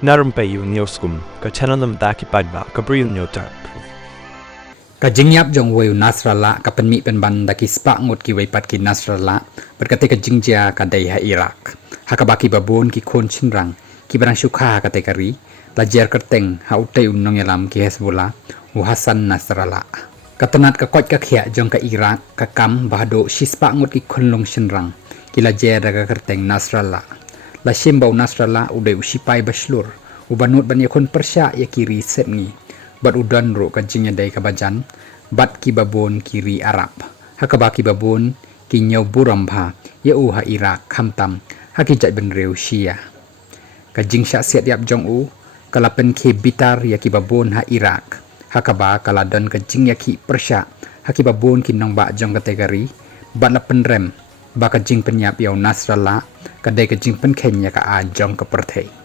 narum pe yu nioskum ka chananam daki padba ka bril nyotar Kajingyap jong wayu Nasrallah ka penmi penban daki spa ngot ki waipat ki Nasrallah berkate kajingjia ka dai ha Iraq hakabaki babon ki kon chinrang ki barang syukha ka tekari lajar kerteng ha utai unnong yalam ki Hezbollah u Hasan Nasrallah katanat ka kot ka khia jong ka Iraq ka kam bahdo shispa ngot ki khonlong chinrang ki lajar ka kerteng Nasrallah la shimbau Nasrallah udai usipai baslur ubanut ban yakon persya ya kiri setngi bat udan ro kajingnya dai kabajan bat ki babon kiri Arab hakabaki babon ki nyau burambha ya u ha Iraq khamtam hakijat ben reu Shia kajing sya siat yap jong u kalapen ke bitar ya ki babon ha Iraq hakaba kaladan kajing ya ki persya haki babon ki nong ba jong kategori bat la penrem ba kajing penyap yau Nasrallah kadai kajing pen Kenya ka a jong ka perthei